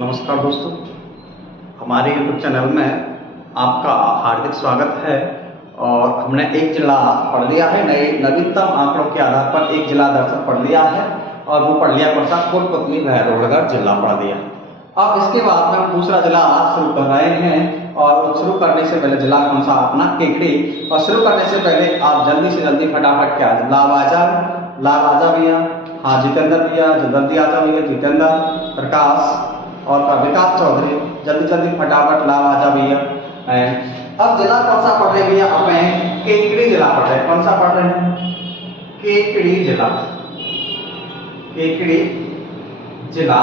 नमस्कार दोस्तों, हमारे YouTube चैनल में आपका हार्दिक स्वागत है। और हमने एक जिला पढ़ लिया है, नए नवीनतम आंकड़ों के आधार पर एक जिला दर्शक पढ़ लिया है और वो पढ़ लिया कौन सा? कोटपुतली भैरवगढ़ जिला पढ़ लिया। अब इसके बाद में हम दूसरा जिला शुरू कर रहे हैं और शुरू करने से पहले जिला कौन सा? अपना केकड़ी। और शुरू करने से पहले आप जल्दी से जल्दी फटाफट क्या लाभ आजा भैया, हाँ जितेंद्र भैया, जल्दी आजा भैया, जितेंद्र, प्रकाश और विकास चौधरी, जल्दी जल्दी फटाफट लाभ आजा भैया। अब जिला कौन सा पढ़ रहे भैया? अपने केकड़ी जिला पढ़ रहे हैं। कौन सा पढ़ रहे हैं? केकड़ी जिला, केकड़ी जिला।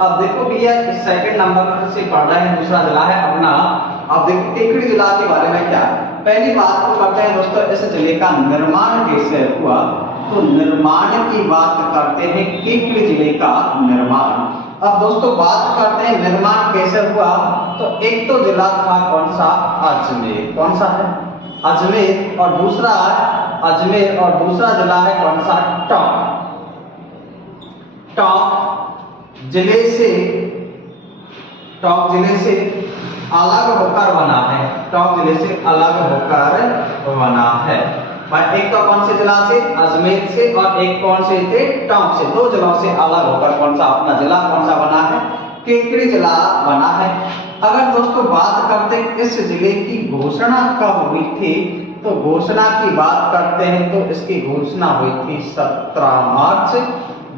अब देखो भैया सेकंड नंबर से पढ़ रहे हैं, दूसरा जिला है अपना। अब देखो केकड़ी जिला के बारे में क्या, पहली बात तो करते हैं दोस्तों, इस जिले का निर्माण कैसे हुआ। तो निर्माण की बात करते हैं, केकड़ी जिले का निर्माण। अब दोस्तों बात करते हैं निर्माण कैसे हुआ। तो एक तो जिला था कौन सा? अजमेर। कौन सा है? अजमेर। और दूसरा अजमेर और दूसरा जिला है कौन सा? टोंक। टोंक जिले से अलग होकर बना है। टोंक जिले से अलग होकर बना है। एक तो कौन से जिला से? अजमेर से, और एक कौन से थे? टोंक से। दो जिलों से अलग होकर कौन सा अपना जिला कौन सा बना है? केकड़ी जिला बना है। अगर दोस्तों बात करते हैं इस जिले की घोषणा कब हुई थी, तो घोषणा की बात करते हैं तो इसकी घोषणा हुई थी 17 मार्च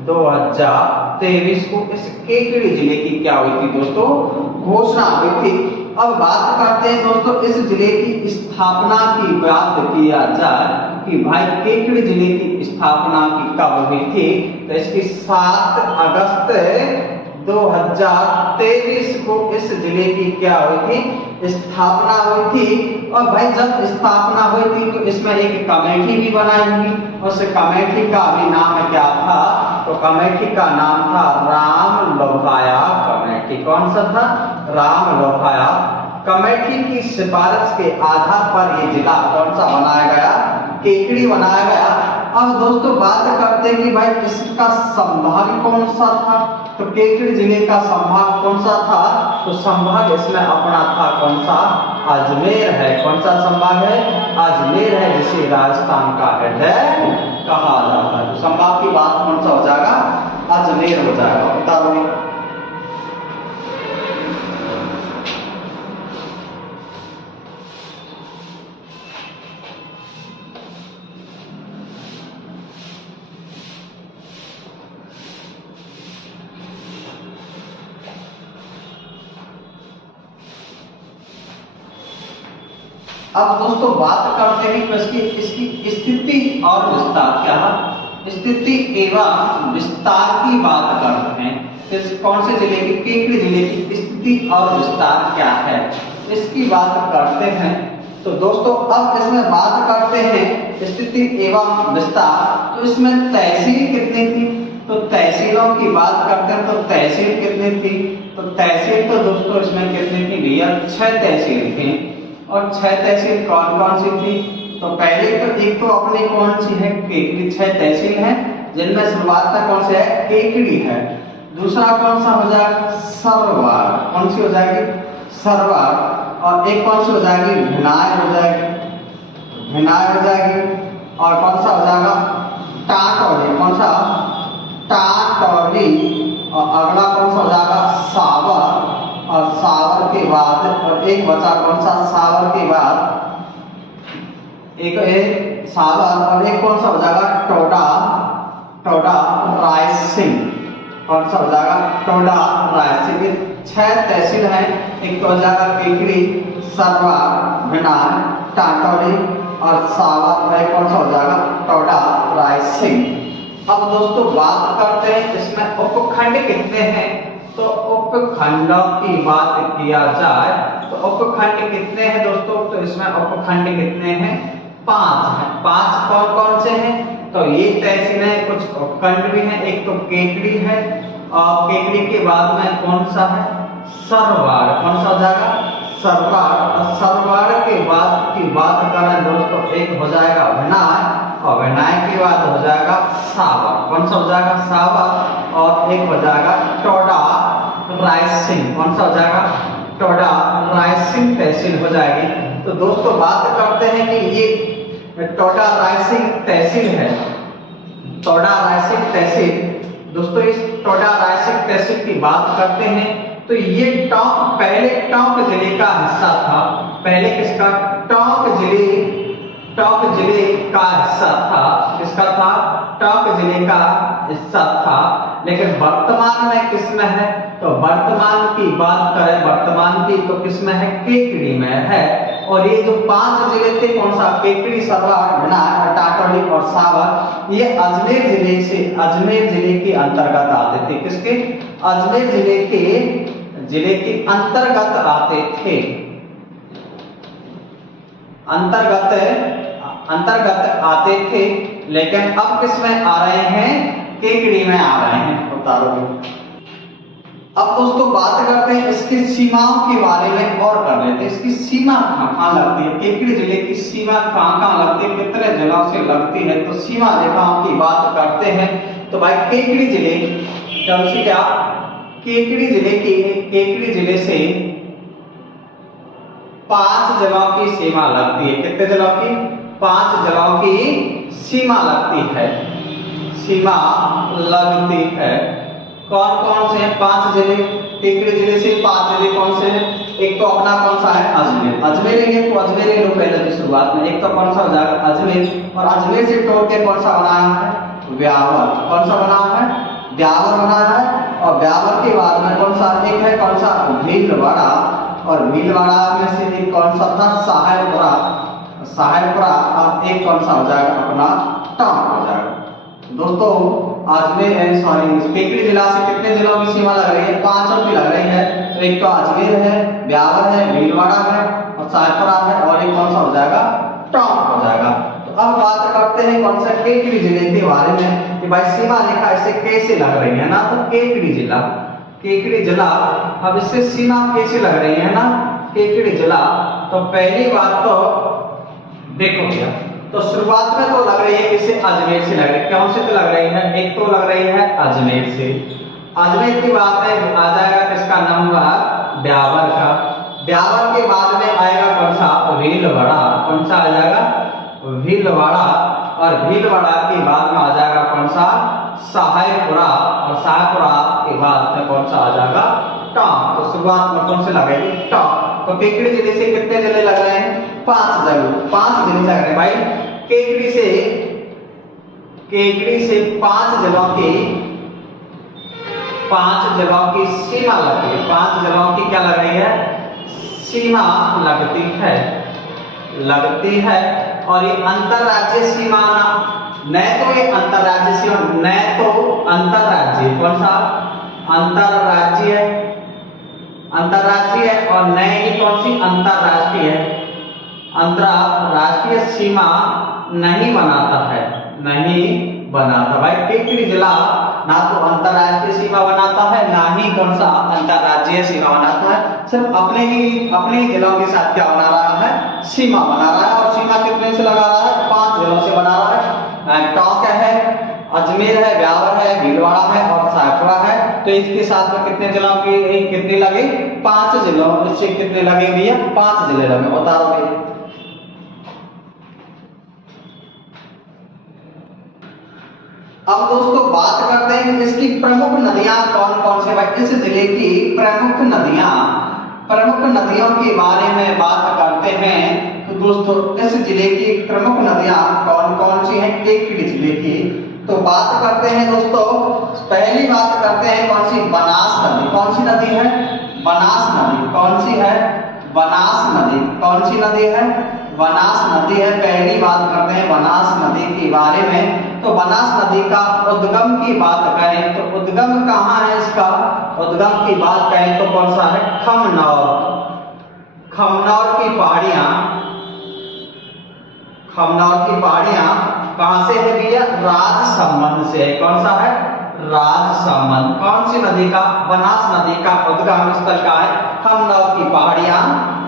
2023 को। इस केकड़ी जिले की क्या हुई थी दोस्तों? घोषणा हुई थी। अब बात करते हैं दोस्तों इस जिले की स्थापना की बात किया जाए कि भाई केकड़ी जिले की स्थापना की कब हुई थी, तो इसकी 7 अगस्त 2023 को इस जिले की क्या हुई थी? स्थापना हुई थी। और भाई जब स्थापना हुई थी तो इसमें एक कमेटी भी बनाई हुई। उस कमेटी का भी नाम क्या था? तो कमेटी का नाम था राम लोहाया कमेटी। कौन सा था? राम लोहाया कमेटी की सिफारिश के आधार पर ये जिला कौन सा बनाया गया? केकड़ी बनाया गया। अब दोस्तों बात करते हैं कि भाई इसका संभाग कौन सा था। तो केकड़ी जिले का संभाग कौन सा था? तो संभाग इसमें अपना था कौन सा? अजमेर है। कौन सा संभाग है? अजमेर है, जिसे राजस्थान का हृदय कहा जाता है। तो संभाग की बात कौन सा हो जाएगा? अजमेर हो जाएगा। बताओ अब दोस्तों बात करते हैं कि इसकी स्थिति और विस्तार क्या है। स्थिति एवं विस्तार की बात करते हैं। इस कौन से जिले की? केकड़ी जिले की स्थिति और विस्तार क्या है, इसकी बात करते हैं। तो दोस्तों अब इसमें बात करते हैं स्थिति एवं विस्तार। तो इसमें तहसील कितनी थी? तो तहसीलों की बात करते हैं। तो तहसील कितनी थी? तो तहसील तो दोस्तों इसमें कितनी थी भैया? 6 तहसील थी। और 6 तहसील कौन कौन सी थी? तो पहले तो एक तो अपनी कौन सी है? केकड़ी। 6 तहसील हैं जिनमें शुरुआत में कौन सी है? केकड़ी है। दूसरा कौन सा हो जाएगा? सरवार। कौन सी हो जाएगी? सरवार। और एक कौन सी हो जाएगी? भिनाय हो जाएगी। भिनाय हो जाएगी। और कौन सा हो जाएगा? टाटौली। कौन सा? टाटौली। और अगला कौन सा हो जाएगा? सावर। और सावर के बाद और एक बचा कौन सा? सावर के बाद एक सावर और एक कौन सा हो जाएगा? टोडा रायसिंह। कौन सा हो जाएगा? टोडा रायसिंह। 6 तहसील हैं। एक तो हो जाएगा केकड़ी, सरवार, भिनाय, टाटौली और सावर। एक कौन सा हो जाएगा? टोडा रायसिंह। अब दोस्तों बात करते हैं इसमें उपखंड कितने हैं। तो उपखंडों की बात किया जाए तो उपखंड कितने हैं दोस्तों? तो इसमें उपखंड कितने हैं? 5 हैं। 5 कौन कौन से हैं? तो ये तहसील है, कुछ उपखंड भी हैं। एक तो केकड़ी है और केकड़ी के बाद में कौन सा है? सरवार। कौन सा हो जाएगा? सरवार। और सरवार के बाद की बात करें दोस्तों, एक हो जाएगा भिनाय और भिनाय के बाद हो जाएगा सावर। कौन सा हो जाएगा? सावर। और एक हो जाएगा टोडा रायसिंह, कौन सा हो जाएगा, टोडा रायसिंह तहसील हो जाएगी। तो दोस्तों बात करते हैं कि ये टोडा रायसिंह तहसील है, टोडा रायसिंह तहसील। दोस्तों इस टोडा रायसिंह तहसील की बात करते हैं तो ये टोंक, पहले टोंक जिले का हिस्सा था। पहले किसका, टोंक जिले का हिस्सा था। किसका था, टोंक जिले का हिस्सा था। लेकिन वर्तमान में किसमें है, तो वर्तमान की बात करें, वर्तमान की तो किसमें है, केकड़ी में है। और ये जो 5 जिले थे, कौन सा, केकड़ी, सरवाड़, भिंड, टाटौली और सावर, ये अजमेर जिले के अंतर्गत आते थे। किसके, अजमेर जिले के अंतर्गत आते थे, अंतर्गत आते थे। लेकिन अब किसमें आ रहे हैं, केकड़ी में आ रहे हैं। अब दोस्तों बात करते हैं इसकी सीमाओं के बारे में और कर लेते हैं। इसकी सीमा कहाँ लगती है, केकड़ी जिले की सीमा कहाँ लगती है, कितने जिलों से लगती है, तो सीमा रेखाओं की बात करते हैं। तो भाई केकड़ी जिले, क्या, केकड़ी जिले से 5 जिलों की सीमा लगती है। कितने जिलों की, 5 जिलों की सीमा लगती है, सीमा लगती है। कौन कौन से हैं 5 जिले, केकड़ी जिले से 5 जिले कौन से हैं, एक तो अपना कौन सा है, अजमेर। अजमेर है तो अजमेर ही लो पहले की शुरुआत में, एक तो कौन सा हो जाएगा, अजमेर। और अजमेर से तोड़ के कौन सा बनाया है, ब्यावर। कौन सा बना है, ब्यावर बना है। और ब्यावर के बाद में कौन सा, एक है कौन सा, भीलवाड़ा। और भीलवाड़ा में से एक कौन सा था, साहेबपुरा। और एक कौन सा हो जाएगा अपना, टोंक हो जाएगा। दोस्तों अजमेर, केकड़ी जिला से कितने जिलों की सीमा लग रही है, 5 की लग रही है। तो एक तो अजमेर है, ब्यावर है, भीलवाड़ा है और साहेबपुरा है, और एक कौन सा हो जाएगा, टोंक हो जाएगा। तो अब बात करते हैं कौन सा, केकड़ी जिले के बारे में कि भाई सीमा रेखा इसे कैसे लग रही है ना, तो केकड़ी जिला अब इससे सीमा कैसे लग रही है ना, केकड़ी जिला। तो पहली बात तो देखो भैया, तो शुरुआत में तो लग रही है किससे, अजमेर से लग रही है। कौन से तो लग रही है, एक तो लग रही है अजमेर से। अजमेर की बात में आ जाएगा किसका नंबर, ब्यावर का। ब्यावर के बाद में आएगा कौन सा, भीलवाड़ा। कौन सा आ जाएगा, भीलवाड़ा। और भीलवाड़ा के बाद में आ जाएगा कौन सा, साहेबपुरा। और साहेबपुरा के बाद में कौन सा आ जाएगा, टोंक। तो शुरुआत में कौन से लगेगी, टोंक। तो केकड़ी जिले से कितने जिले लग रहे हैं, 5 जिले लग रहे हैं भाई। केकड़ी से 5 जिलों की सीमा लगती है, 5 जिलों की क्या लग रही है, सीमा लगती है। और ये अंतरराज्यीय सीमा न तो ये अंतरराज्यीय सीमा, न तो अंतरराज्यीय, कौन सा, अंतरराज्यीय और न ही कौन सी, अंतरराष्ट्रीय सीमा नहीं बनाता भाई। केकड़ी जिला ना तो अंतरराष्ट्रीय सीमा बनाता है, ना ही कौन सा अंतरराज्यीय सीमा बनाता है। सिर्फ अपने ही जिलों के साथ क्या बना रहा है, सीमा बना रहा है। और सीमा कितने से लगा रहा है, 5 जिलों से बना रहा है। टोंक है, अजमेर है, ब्यावर है, भीलवाड़ा है और साहेबपुरा है। तो इसके साथ में कितने जिलों की, कितने लगे, 5 जिलों। इससे कितने लगे भैया, 5 जिले लगे। बताओ भैया। अब दोस्तों बात करते हैं कि इसकी प्रमुख नदियां कौन कौन सी, भाई इस जिले की प्रमुख नदियों के बारे में बात करते हैं। तो दोस्तों इस जिले की प्रमुख नदियां कौन कौन सी हैं, केकड़ी जिले की। तो बात करते हैं दोस्तों, पहली बात करते हैं कौन सी, बनास नदी। कौन सी नदी है, बनास नदी। कौन सी है, बनास नदी। कौन सी नदी है, बनास नदी है। पहली बात करते हैं बनास नदी के बारे में। तो बनास नदी का उद्गम की बात करें तो उद्गम कहाँ है इसका, उद्गम की बात करें तो कौन सा है, खमनौर की पहाड़ियां कहां से है भैया, राजसमंद से है। कौन सा है, राजसमंद। कौन सी नदी का, बनास नदी का उद्गम स्थल का है, खमनौर की पहाड़ियां,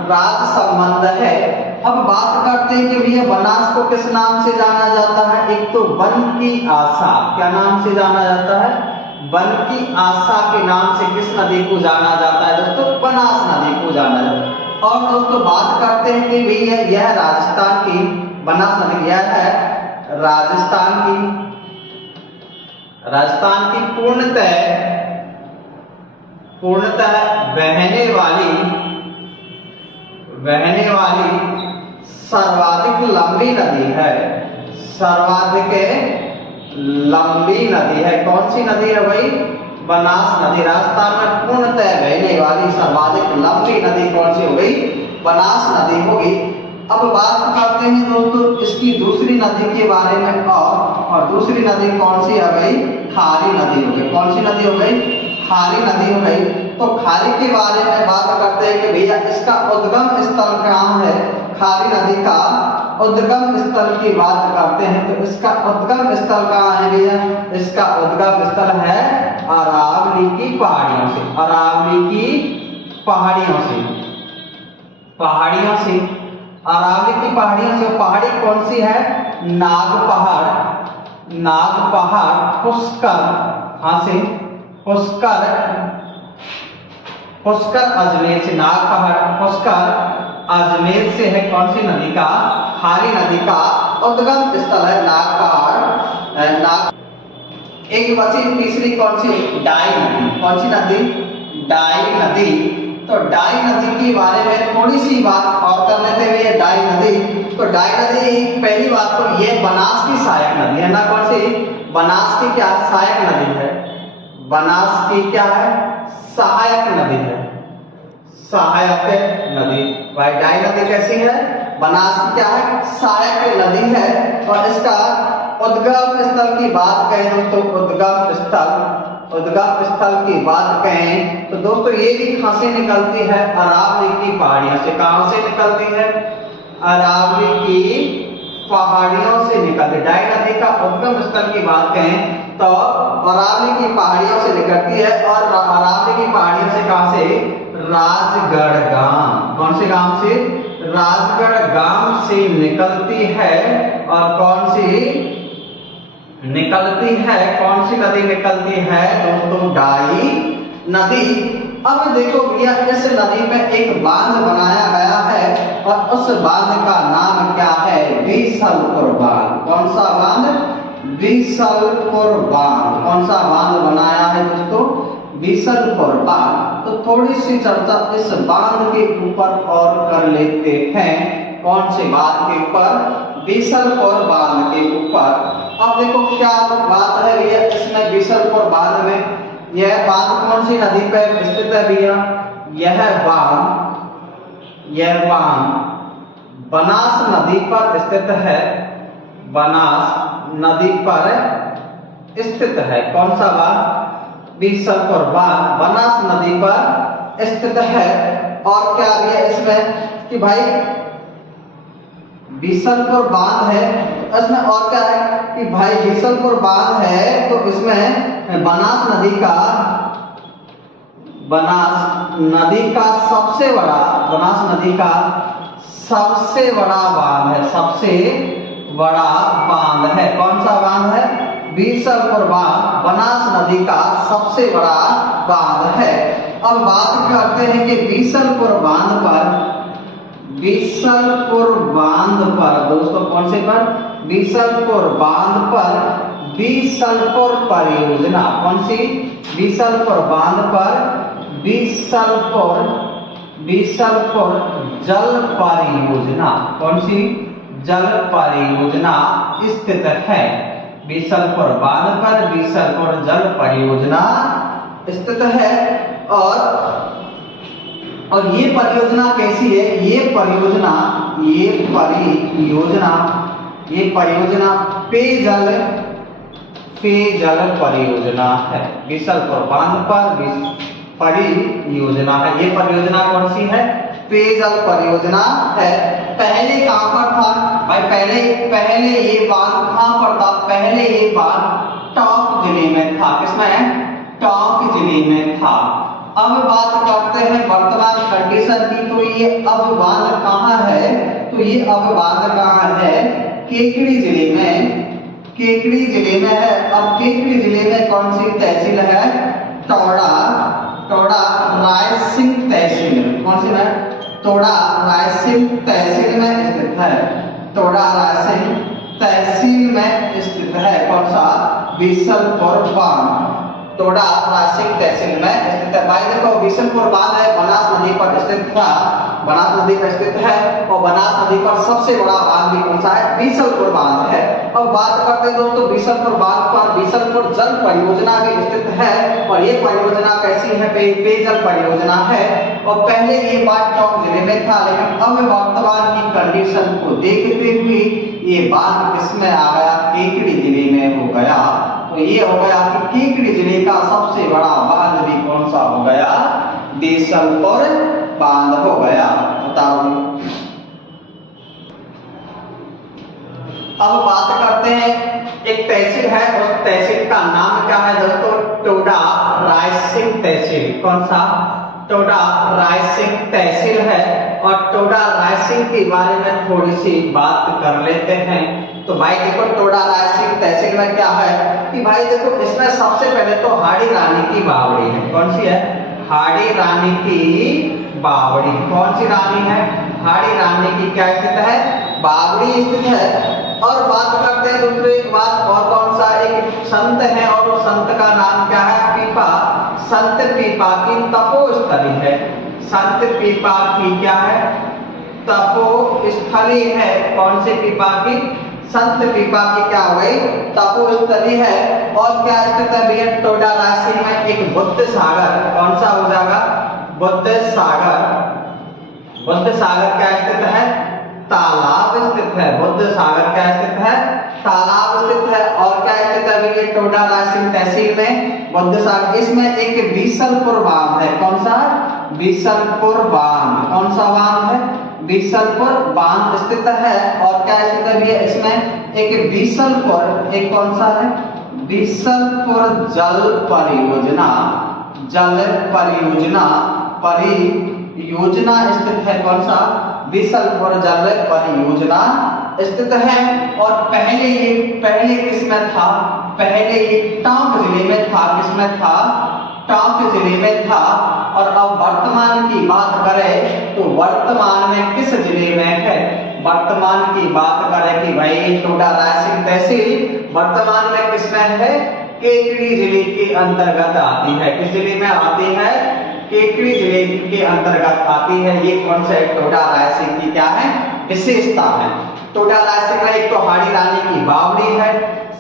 राजसमंद है। अब बात करते हैं कि भैया बनास को किस नाम से जाना जाता है। एक तो वन की आशा, क्या नाम से जाना जाता है, वन की आशा के नाम से किस नदी को जाना जाता है दोस्तों? बनास नदी को जाना जाता है। और दोस्तों बात करते हैं कि भैया यह राजस्थान की बनास नदी, यह है राजस्थान की पूर्णतः बहने वाली सर्वाधिक लंबी नदी है। सर्वाधिक लंबी नदी है। कौन सी नदी है भाई? बनास नदी। राजस्थान में पूर्णतः बहने वाली सर्वाधिक लंबी नदी कौन सी हो गई? बनास नदी होगी। अब बात करते हैं दोस्तों इसकी दूसरी नदी के बारे में, और दूसरी नदी कौन सी है भाई? खारी नदी हो गई। कौन सी नदी हो गई? खारी नदी हो गई। तो खारी के बारे में बात करते हैं कि भैया इसका उद्गम स्थल कहाँ है? खारी नदी का उद्गम स्थल की बात करते हैं तो इसका उद्गम स्थल कहाँ है भैया? इसका उद्गम स्थल है अरावली की पहाड़ियों से। अरावली की पहाड़ियों से अरावली की पहाड़ियों से। पहाड़ी कौन सी है? नाग पहाड़ पुष्कर, हाँ से पुष्कर अजमेर से। नाग पहाड़ पुष्कर अजमेर से है। कौन सी नदी का? खारी नदी का उद्गम स्थल है नाग पहाड़। एक बची तीसरी कौन सी? डाई नदी। कौन सी नदी? डाई नदी। तो डाई नदी के बारे में थोड़ी सी बात और कर लेते हुए, डाई नदी। तो डाई नदी पहली बात तो ये बनास की सहायक नदी है ना। कौन सी? बनास की क्या सहायक नदी है? बनास की क्या है? सहायक नदी है। सहायक नदी। भाई डाई नदी कैसी है? बनास की क्या है? सहायक नदी है। और इसका उद्गम स्थल की बात करें दोस्तों, उद्गम स्थल की बात कहें तो दोस्तों ये भी कहां से निकलती है? अरावली की पहाड़ियों से। कहां से निकलती है? अरावली की पहाड़ियों से निकलती है। डाई नदी का उद्गम स्थल की बात कहें तो अरावली की पहाड़ियों से निकलती है। और अरावली की पहाड़ियों से कहां से? राजगढ़ गांव। कौन से गांव से? राजगढ़ गांव से निकलती है। और कौन सी निकलती है? कौन सी नदी निकलती है दोस्तों? डाई नदी। अब देखो भैया इस नदी में एक बांध बनाया गया है और उस बांध का नाम क्या है? बीसलपुर बांध। कौन सा बांध? बीसलपुर बांध। कौन सा बांध बनाया है दोस्तों? बीसलपुर बांध। तो थोड़ी सी चर्चा इस बांध के ऊपर और कर लेते हैं। कौन से बांध के ऊपर? बीसलपुर बांध के ऊपर। अब देखो क्या बात है भैया इसमें बीसलपुर बांध में। यह बांध कौन सी नदी पर स्थित है भैया? यह बांध बनास नदी पर स्थित है। बनास नदी पर स्थित है। कौन सा बांध? बीसलपुर बांध बनास नदी पर स्थित है। और क्या भैया इसमें कि भाई बीसलपुर बांध है तो इसमें और क्या है कि भाई बीसलपुर बांध है तो इसमें बनास नदी का सबसे बड़ा बांध है। सबसे बड़ा बांध है। कौन सा बांध है? बीसलपुर बांध बनास नदी का सबसे बड़ा बांध है। अब बात करते हैं कि बीसलपुर बांध पर दोस्तों कौन से पर? बीसलपुर बांध पर बीसलपुर परियोजना। कौन सी? बीसलपुर बांध पर बीसलपुर जल परियोजना। कौन सी? जल परियोजना स्थित है। बीसलपुर बांध पर बीसलपुर जल परियोजना स्थित है। और ये परियोजना कैसी है? ये परियोजना पेयजल परियोजना है। बीसलपुर बांध पर परियोजना है। ये परियोजना कौन सी है? पेयजल परियोजना है। पहले कहां पर था भाई? पहले ये बांध कहां पर था? पहले ये बांध टोंक जिले में था। किसमें है? टोंक जिले में था। अब बात करते हैं वर्तमान कंडीशन की। तो ये अब बांध कहाँ है? तो ये अब बांध कहाँ है? केकड़ी जिले में केकड़ी जिले में है। अब केकड़ी जिले में कौन सी तहसील है? टोडा, टोडा रायसिंह तहसील। कौन सी है? टोडा रायसिंह तहसील में स्थित है। टोडा रायसिंह तहसील में स्थित है। कौन सा? बीसलपुर बांध। टोडा रायसिंह तहसील में स्थित है। भाई देखो बीसलपुर बांध है, बनास नदी पर स्थित था, बनास नदी पर स्थित है और बनास नदी पर सबसे बड़ा बांध भी कौन सा है? बीसलपुर बांध है। अब बात करते हैं दोस्तों बीसलपुर बांध पर। बीसलपुर जल परियोजना भी स्थित है और ये परियोजना कैसी है? पेयजल परियोजना है और पहले ये बांध टोंक जिले में था, लेकिन अब वर्तमान की कंडीशन को देखते हुए ये बांध किसमें आ गया? केकड़ी जिले में हो गया। तो ये हो गया कि केकड़ी जिले का सबसे बड़ा बांध भी कौन सा हो गया? बीसलपुर बांध हो गया। बताओ। अब बात करते हैं एक तहसील है, उस तहसील का नाम क्या है दोस्तों? टोडा रायसिंह तहसील। कौन सा? टोडा रायसिंह तहसील है और टोडा रायसिंह के बारे में थोड़ी सी बात कर लेते हैं। तो भाई देखो टोडा रायसिंह तहसील में क्या है कि भाई देखो इसमें सबसे पहले तो हाड़ी रानी की बावड़ी है। कौन सी है? हाड़ी रानी की बावड़ी। कौन सी रानी है? हाड़ी रानी की क्या स्थित है? बावड़ी स्थित है। और बात करते हैं दूसरी बात, और कौन सा? एक संत है और उस संत का नाम क्या है? पीपा। संत पीपा की तपोस्थली है। संत पीपा की क्या है? तपोस्थली है। कौन से पीपा की? संत पीपा की क्या हो गई? तपोस्थली है। और क्या स्थित है भैया? टोडा रायसिंह में एक बुद्ध सागर। कौन सा हो जाएगा? बुद्ध सागर। बुद्ध सागर क्या स्थित है? तालाब स्थित है। बुद्ध सागर क्या स्थित है? तालाब स्थित है। और क्या स्थित है भैया? टोडा रायसिंह तहसील में बुद्ध सागर। इसमें एक बीसलपुर बांध है। कौन सा? बीसलपुर बांध। कौन सा बांध है? बीसलपुर बांध स्थित है। और क्या स्थित है भैया? इसमें एक बीसलपुर, एक कौन सा है? बीसलपुर जल परियोजना। जल परियोजना, परियोजना स्थित है। कौन सा? बीसलपुर जल परियोजना स्थित है। और पहले किसमें था? पहले ये टोंक जिले में था। किसमें था? टोंक जिले में था। और अब वर्तमान की बात करें तो वर्तमान में किस जिले में है? वर्तमान की बात करें कि भाई टोडा रायसिंह तहसील वर्तमान में किसमें है? केकड़ी जिले के अंतर्गत आती है। किस जिले में आती है? केकड़ी जिले के अंतर्गत आती है। ये कौन सा? टोडा रायसिंह की क्या है? विशेषता है। टोडा रायसिंह में एक तो हाड़ी रानी की बावड़ी है,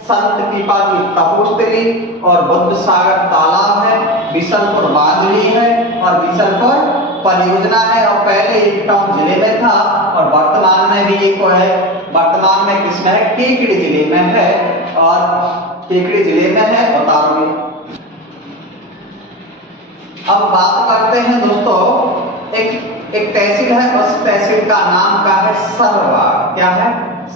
संत पीपा की तपोस्थली और बुद्ध सागर तालाब है, बीसलपुर बांध भी है और बीसलपुर परियोजना है। और पहले ये टोंक जिले में था और वर्तमान में भी ये को है। वर्तमान में किसमें है? केकड़ी जिले में है। और केकड़ी जिले में है। बताओगे। अब बात करते हैं दोस्तों एक तहसील है, उस तहसील का नाम क्या है? सरवाड़। क्या है?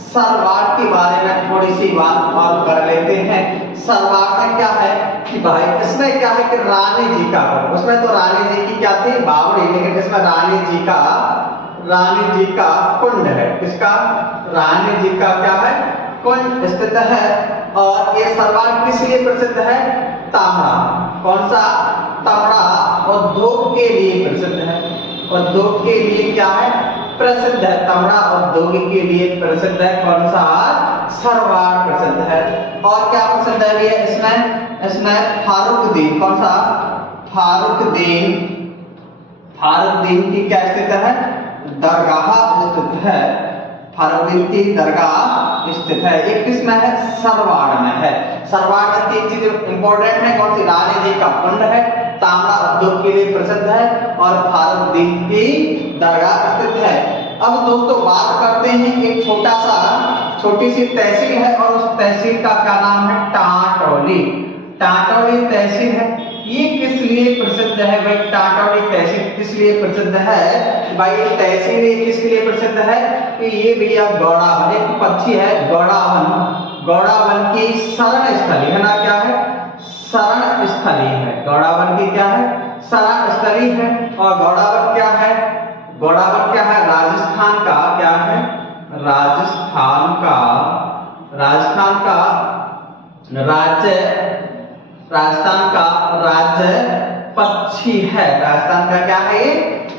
सरवाड़ के बारे में थोड़ी सी बात और कर लेते हैं। सरवाड़ में क्या है कि भाई इसमें क्या है कि रानी जी का, उसमें तो रानी जी की क्या थी? बावड़ी, लेकिन इसमें रानी जी का कुंड है। किसका? रानी जी का क्या है? कुंड स्थित है। और ये सरवाड़ किस लिए प्रसिद्ध है? तांबा। कौन सा? तांबा उद्योग के लिए प्रसिद्ध है। उद्योग के लिए क्या है? प्रसिद्ध है। तांबा उद्योग के लिए प्रसिद्ध है। कौन सा? सरवाड़ प्रसिद्ध है। और क्या प्रसिद्ध है भैया इसमें फारुकदीन। कौन सा? फारुकदीन की क्या स्थित है? दरगाह स्थित है। फारुकदीन की दरगाह स्थित है। एक किसमें है? सरवाड़ में है। सरवाड़ में तीन चीज इंपॉर्टेंट है। कौन सी? रानी जी का कुंड है, तांबा उद्योग के लिए प्रसिद्ध है और फारुकदीन की दरगाह स्थित है। अब दोस्तों बात करते हैं एक छोटी सी तहसील है और उस तहसील का क्या नाम है? टाटौली। टाटौली तहसील है। ये किस लिए प्रसिद्ध है भाई? टाटौली तहसील किस लिए प्रसिद्ध है भाई? तहसील किसके लिए प्रसिद्ध है कि ये भैया गौड़ावन, एक पक्षी है गौड़ावन की शरण स्थली है ना। क्या है? शरण स्थली है। गौड़ावन की क्या है? शरण स्थली है। और गौड़ावन क्या है? राजस्थान का क्या है? राजस्थान का राज्य पक्षी है। राजस्थान का क्या है? ये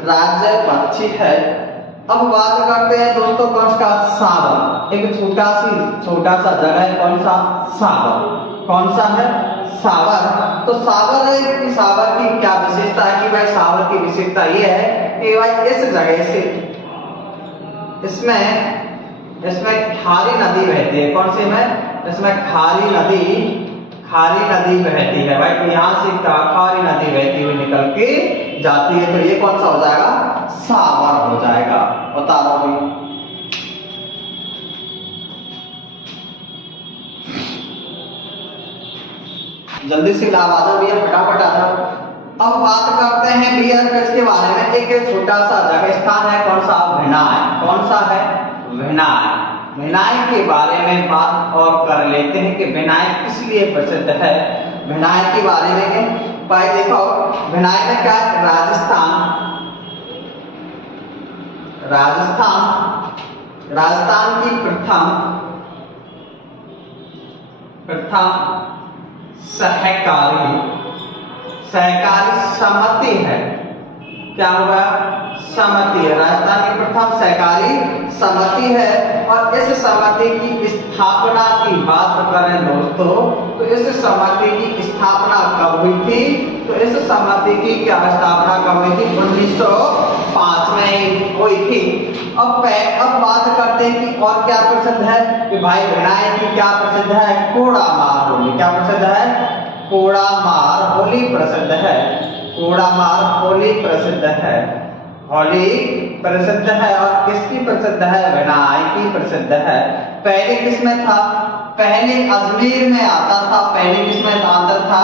राज्य पक्षी है। अब बात करते हैं दोस्तों कौन सा? सावर। एक छोटा सा जगह है, कौन सा? सावर। कौन सा है? सावर। तो सावर की क्या विशेषता है कि भाई सावर की विशेषता ये है कि भाई इस जगह से इसमें खारी नदी बहती है। कौन सी में? इसमें खारी नदी बहती है भाई। तो यहाँ से खारी नदी बहती हुई निकल के जाती है। तो ये कौन सा हो जाएगा? सावर हो जाएगा। बता दो भाई। जल्दी से लाभ आ जाओ भैया, फटाफट आ जाओ। अब बात करते हैं भैया इसके बारे में। एक छोटा सा जगह स्थान है, कौन सा? भिनाय। कौन सा है? भिनाय। भिनाय के बारे में बात और कर लेते हैं कि भिनाय किस लिए प्रसिद्ध है। भिनाय के बारे में भाई देखो, भिनाय में क्या? राजस्थान की प्रथम सहकारी समिति है। क्या होगा? समिति है। राजस्थान की प्रथम सहकारी समिति है। और इस समिति की स्थापना की बात करें दोस्तों, तो इस समिति की स्थापना कब हुई थी? तो इस समिति की क्या स्थापना कब हुई थी? 1905 में हुई थी। अब बात करते हैं कि और क्या प्रसिद्ध है कि भाई भिनाय की क्या प्रसिद्ध है? कोड़ामार होली। क्या प्रसिद्ध है? कोड़ामार होली प्रसिद्ध है। कोड़ामार होली प्रसिद्ध है। होली प्रसिद्ध है। और किसकी प्रसिद्ध है? भिनाय की प्रसिद्ध है। पहले किसमें था? पहले अजमेर में आता था। पहले किसमें आता था?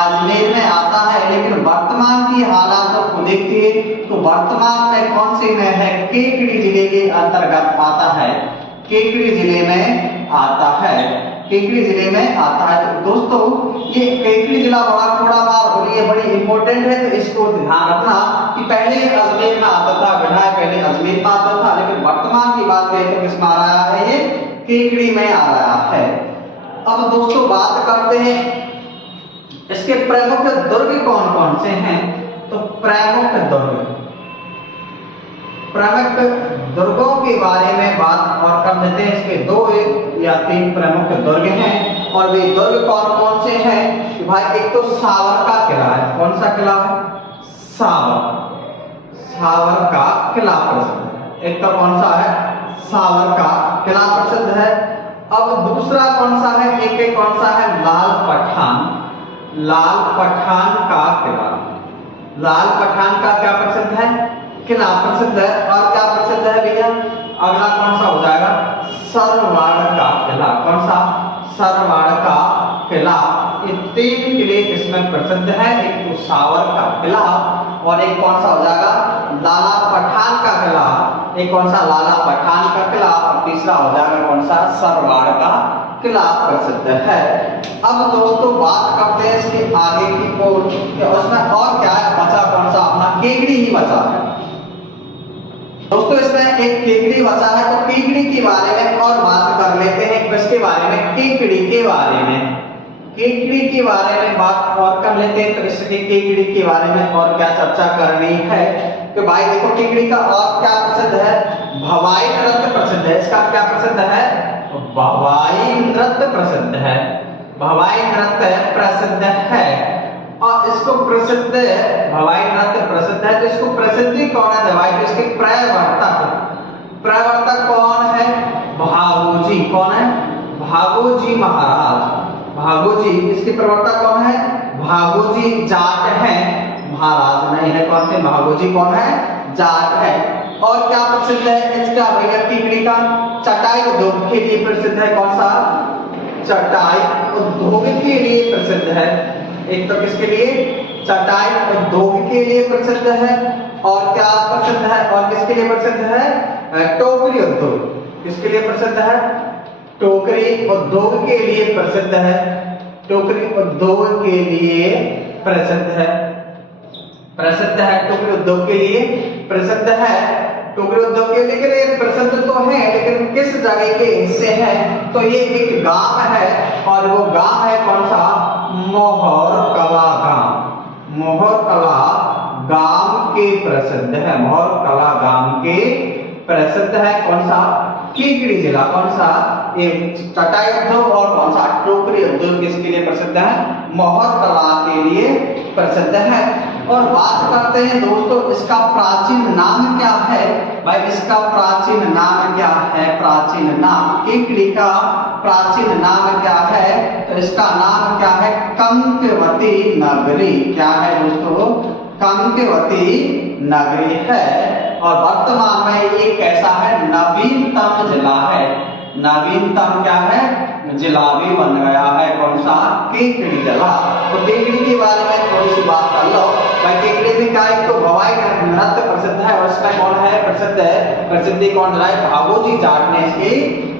अजमेर में आता है। लेकिन वर्तमान की हालातों को देखिए तो वर्तमान में कौन सी में है? केकड़ी जिले के अंतर्गत आता है। केकड़ी जिले में आता है। केकड़ी जिले में आता है। तो दोस्तों ये केकड़ी जिला बड़ा कोड़ामार होली ये बड़ी इंपॉर्टेंट है। तो इसको ध्यान रखना कि पहले अजमेर में आता था। भिनाय पहले अजमेर में आता था, लेकिन वर्तमान की बात करें तो किसमें आ रहा है? ये केकड़ी में आ रहा है। अब दोस्तों बात करते हैं इसके प्रमुख दुर्ग कौन कौन से हैं। तो प्रमुख दुर्गों के बारे में बात और कर देते हैं। इसके 2 या 3 प्रमुख दुर्ग हैं। और वे दुर्ग कौन कौन से हैं कि भाई एक तो सावर का किला है। कौन सा किला है? सावर का किला प्रसिद्ध है। एक तो कौन सा है? सावर का किला प्रसिद्ध है। अब दूसरा कौन सा है? एक कौन सा है? लाल पठान का किला। लाल पठान का क्या प्रसिद्ध है? किला प्रसिद्ध है। और क्या प्रसिद्ध है भैया? अगला कौन सा हो जाएगा? सरवाड़ का किला। कौन सा? सरवाड़ का किला। ये 3 किले इसमें प्रसिद्ध है। एक तो सावर का किला और एक कौन सा हो जाएगा? लाला पठान का किला। एक कौन सा? लाला पठान का किला। और तीसरा हो जाएगा कौन सा? सरवाड़ का किला प्रसिद्ध है। अब दोस्तों बात करते हैं इसके आगे की ओर। उसमें और क्या है बचा? कौन सा? अपना केकड़ी ही बचा है दोस्तों। इसमें एक केकड़ी बचा है। तो केकड़ी के बारे में और बात कर लेते हैं। किसके बारे में? केकड़ी के बारे में। केकड़ी के बारे में बात और कर लेते हैं। तो इसके केकड़ी के बारे में और क्या चर्चा करनी है कि भाई देखो केकड़ी का और क्या प्रसिद्ध है? भवाई नृत्य प्रसिद्ध है। इसका क्या प्रसिद्ध है? भवाई नृत्य प्रसिद्ध है। भवाई नृत्य प्रसिद्ध है। और इसको प्रसिद्ध भवाई नृत्य प्रसिद्ध है। तो इसको प्रसिद्धि कौन है भाई? तो इसके प्रवर्तक कौन है? भागोजी। कौन है? भागोजी महाराज। भागोजी इसके प्रवर्तक कौन है? भागोजी जाट है, महाराज नहीं है। कौन से? भागोजी कौन है? जाट है। और क्या प्रसिद्ध है इसका भैया? केकड़ी का चटाई उद्योग के लिए प्रसिद्ध है। कौन सा? चटाई उद्योग के लिए प्रसिद्ध है। एक तो किसके लिए? चटाई उद्योग के लिए प्रसिद्ध है। और क्या प्रसिद्ध है? और किसके लिए प्रसिद्ध है? टोकरी उद्योग। किसके लिए प्रसिद्ध है? टोकरी उद्योग के लिए प्रसिद्ध है। टोकरी उद्योग के लिए प्रसिद्ध है। टोकरी उद्योग के लिए प्रसिद्ध है। टोकरी उद्योग के, लेकिन ये प्रसिद्ध तो है लेकिन किस जगह के हिस्से है, तो ये एक गांव है और वो गांव है कौन सा, मोहर कला गांव। मोहर कला गांव के प्रसिद्ध है, मोहर कला गांव के प्रसिद्ध है कौन सा, केकड़ी जिला। कौन सा, ये चटाई उद्योग और कौन सा, टोकरी उद्योग किसके लिए प्रसिद्ध है, मोहर कला के लिए प्रसिद्ध है। और बात करते हैं दोस्तों इसका प्राचीन नाम क्या है, भाई इसका प्राचीन नाम क्या है, प्राचीन नाम केकड़ी का प्राचीन नाम क्या है, तो इसका नाम क्या है, कंकवती नगरी। क्या है दोस्तों, कंकवती नगरी है। और वर्तमान में ये कैसा है, नवीनतम जिला है, नवीनतम क्या है, जिला भी बन गया है कौन सा, केकड़ी जिला। तो केकड़ी के बारे में थोड़ी सी बात कर लो भाई। केकड़ी में क्या, एक तो भवाई नृत्य प्रसिद्ध है और इसमें कौन है प्रसिद्ध है, प्रसिद्धि कौन दिलाई, भागोजी जाट ने इसकी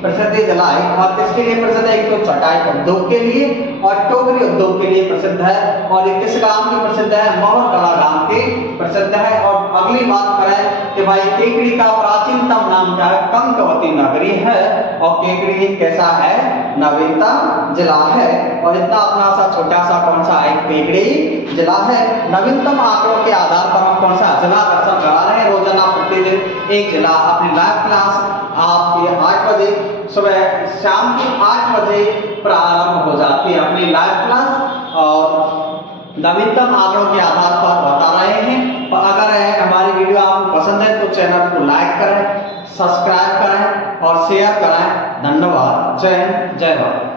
प्रसिद्धि दिलाई। और किसके लिए प्रसिद्ध है, एक तो चटाई उद्योग के लिए और टोकरी उद्योग के लिए प्रसिद्ध है। और ये किस गांव की प्रसिद्ध है, मोहर कला गांव के प्रसिद्ध है। और अगली बात करें कि भाई केकड़ी का प्राचीनतम नाम क्या है, कंकवती नगरी है। और केकड़ी कैसा है, नवीनतम जिला है। और इतना अपना सा छोटा सा कौन सा है, केकड़ी जिला है। नवीनतम आंकड़ों के आधार पर हम कौन सा जिला दर्शन करा रहे हैं, रोजाना प्रतिदिन एक जिला। अपनी लाइव क्लास आपके 8 बजे सुबह, शाम के 8 बजे प्रारंभ हो जाती है अपनी लाइव क्लास। और नवीनतम आंकड़ों के आधार पर बता रहे हैं। और अगर हमारी वीडियो आपको पसंद है तो चैनल को लाइक करें, सब्सक्राइब करें और शेयर करें। धन्यवाद। जय हिंद, जय भारत।